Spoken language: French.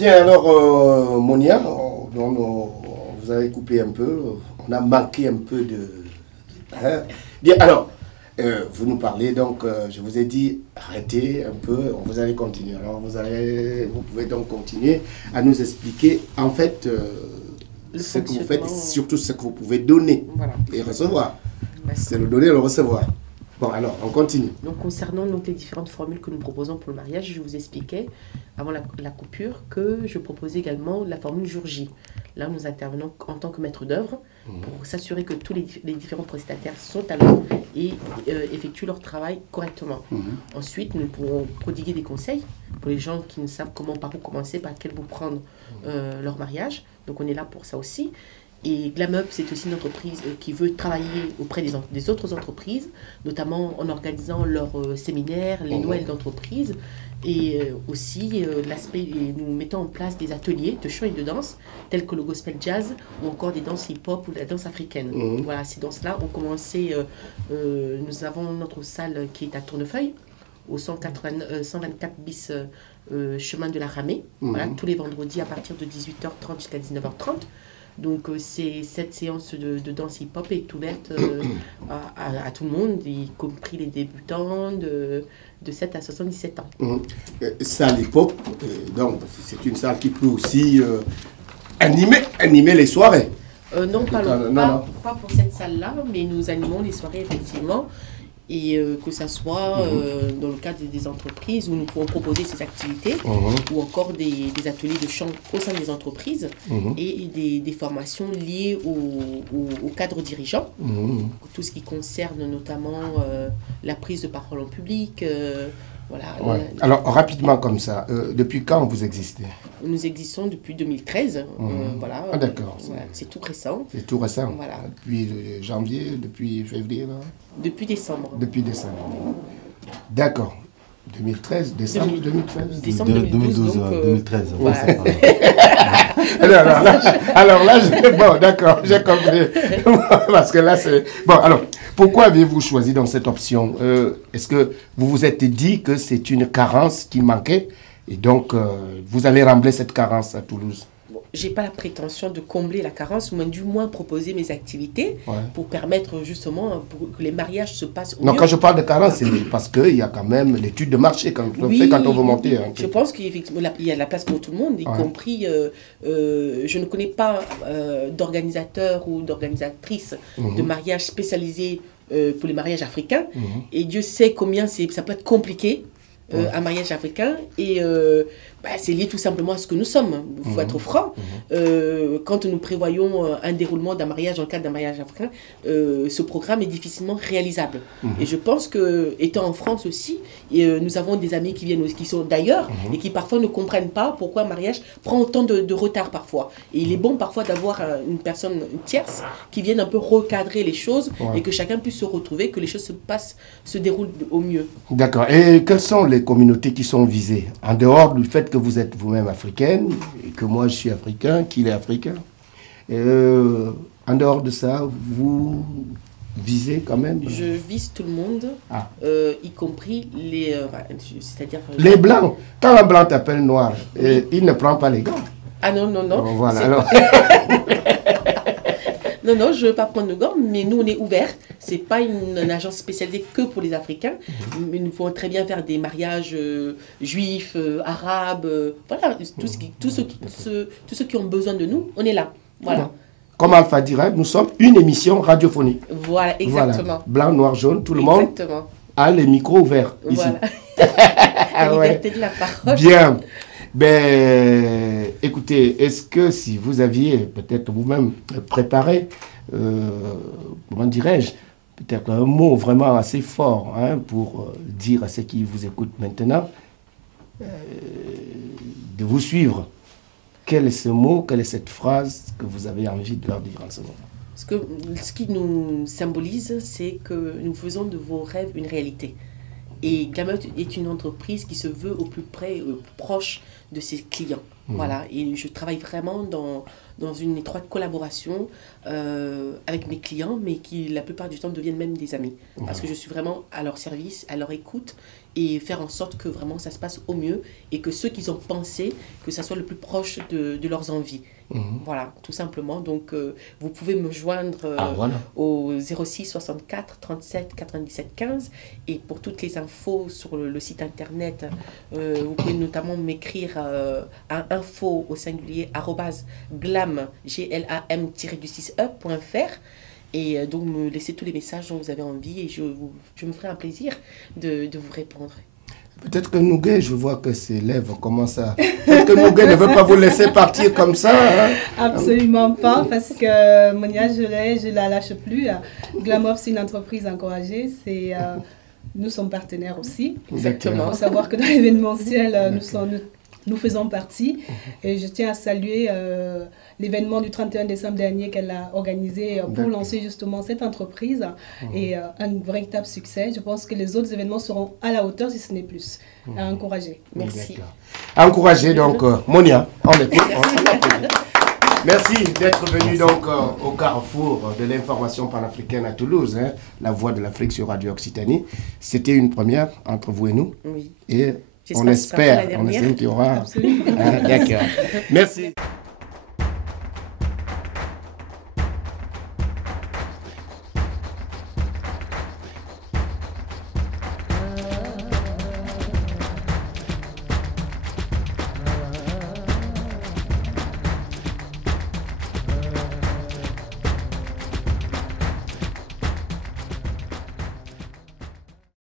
Bien, alors, Monia, vous avez coupé un peu, on a manqué un peu de... Hein? Bien, alors, vous nous parlez, donc, je vous ai dit, arrêtez un peu, vous allez continuer. Alors, vous pouvez donc continuer à nous expliquer, en fait, ce que vous faites, et surtout ce que vous pouvez donner et recevoir. C'est le donner et le recevoir. Bon, alors, on continue. Donc, concernant donc, les différentes formules que nous proposons pour le mariage, je vous expliquais avant la coupure que je proposais également la formule jour J. Là, nous intervenons en tant que maître d'œuvre pour s'assurer que tous les différents prestataires sont à l'heure et effectuent leur travail correctement. Ensuite, nous pourrons prodiguer des conseils pour les gens qui ne savent par où commencer, par quel bout prendre leur mariage. Donc, on est là pour ça aussi. Et GlamUp, c'est aussi une entreprise qui veut travailler auprès des autres entreprises, notamment en organisant leurs séminaires, les Noëls d'entreprise, et aussi l'aspect, nous mettons en place des ateliers de chant et de danse, tels que le gospel jazz, ou encore des danses hip-hop ou la danse africaine. Voilà, ces danses-là ont commencé, nous avons notre salle qui est à Tournefeuille, au 124 bis chemin de la Ramée, voilà, tous les vendredis à partir de 18h30 jusqu'à 19h30. Donc, cette séance de danse hip-hop est ouverte à tout le monde, y compris les débutants de 7 à 77 ans. Salle hip-hop, donc c'est une salle qui peut aussi animer les soirées. Non, pas pour cette salle-là, mais nous animons les soirées effectivement. Et que ce soit dans le cadre des entreprises où nous pouvons proposer ces activités ou encore des ateliers de chant au sein des entreprises et des formations liées au cadre dirigeant, tout ce qui concerne notamment la prise de parole en public. Voilà. Ouais. Alors, rapidement comme ça, depuis quand vous existez? Nous existons depuis 2013. Voilà. Ah, d'accord. Voilà, c'est tout récent. C'est tout récent. Voilà. Depuis janvier, depuis février là? Depuis décembre. Depuis décembre. D'accord. 2013, décembre 2013. Décembre 2012, donc, 2013. Voilà. alors là, bon, d'accord, j'ai compris. Parce que là, c'est... Bon, alors, pourquoi avez-vous choisi dans cette option? Est-ce que vous vous êtes dit que c'est une carence qui manquait et donc vous allez rembler cette carence à Toulouse? Je n'ai pas la prétention de combler la carence, mais du moins proposer mes activités pour permettre justement que les mariages se passent au mieux. Quand je parle de carence, c'est parce qu'il y a quand même l'étude de marché quand on veut monter. Je pense qu'effectivement, il y a de la place pour tout le monde, y compris, je ne connais pas d'organisateur ou d'organisatrice de mariage spécialisés pour les mariages africains. Et Dieu sait combien ça peut être compliqué, un mariage africain. Et... c'est lié tout simplement à ce que nous sommes. Il faut être franc. Quand nous prévoyons un déroulement d'un mariage dans le cadre d'un mariage africain, ce programme est difficilement réalisable. Et je pense que, étant en France aussi, nous avons des amis qui sont d'ailleurs et qui parfois ne comprennent pas pourquoi un mariage prend autant de retard parfois. Et il est bon parfois d'avoir une personne tierce qui vienne un peu recadrer les choses et que chacun puisse se retrouver, que les choses se déroulent au mieux. D'accord. Et quelles sont les communautés qui sont visées? En dehors du fait que vous êtes vous-même africaine, et que moi je suis africain, qu'il est africain. En dehors de ça, vous visez quand même? Je vise tout le monde, y compris les... c'est-à-dire... Les blancs. Quand un blanc t'appelle noir, il ne prend pas les gants. Ah non, non, non. Voilà, alors... Non, je ne veux pas prendre de gants, mais nous, on est ouverts. Ce n'est pas une agence spécialisée que pour les Africains. Mais nous pouvons très bien faire des mariages juifs, arabes, voilà, tous ceux qui ont besoin de nous, on est là. Voilà. Comme Alpha dirait, nous sommes une émission radiophonique. Voilà, exactement. Voilà. Blanc, noir, jaune, tout le monde a les micros ouverts ici. Voilà. La liberté de la parole. Bien. Ben, écoutez, est-ce que si vous aviez peut-être vous-même préparé, comment dirais-je, peut-être un mot vraiment assez fort pour dire à ceux qui vous écoutent maintenant de vous suivre, quel est ce mot, quelle est cette phrase que vous avez envie de leur dire en ce moment? Ce qui nous symbolise, c'est que nous faisons de vos rêves une réalité. Et GlamUp est une entreprise qui se veut au plus près, au plus proche de ses clients. Voilà. Et je travaille vraiment dans une étroite collaboration avec mes clients, mais qui la plupart du temps deviennent même des amis. Parce que je suis vraiment à leur service, à leur écoute, et faire en sorte que vraiment ça se passe au mieux et que ceux qu'ils ont pensé, que ça soit le plus proche de leurs envies. Voilà, tout simplement. Donc, vous pouvez me joindre au 06 64 37 97 15. Et pour toutes les infos sur le site internet, vous pouvez notamment m'écrire à info au singulier @glam, glam-6e.fr. Et donc, me laisser tous les messages dont vous avez envie et je me ferai un plaisir de vous répondre. Peut-être que Nougué, je vois que ses lèvres commencent à... Peut-être que Nougué ne veut pas vous laisser partir comme ça. Hein? Absolument pas, parce que Monia, je la lâche plus. Glamop, c'est une entreprise encouragée. Nous sommes partenaires aussi. Exactement. Il faut savoir que dans l'événementiel, nous faisons partie. Et je tiens à saluer l'événement du 31 décembre dernier qu'elle a organisé pour lancer justement cette entreprise. Et un véritable succès. Je pense que les autres événements seront à la hauteur, si ce n'est plus. À encourager. Merci. À encourager, donc, Monia, on écoute. Merci d'être venu donc au carrefour de l'information panafricaine à Toulouse, hein, la voix de l'Afrique sur Radio Occitanie. C'était une première entre vous et nous. Oui. Et on espère qu'il y aura... Absolument. D'accord. Merci.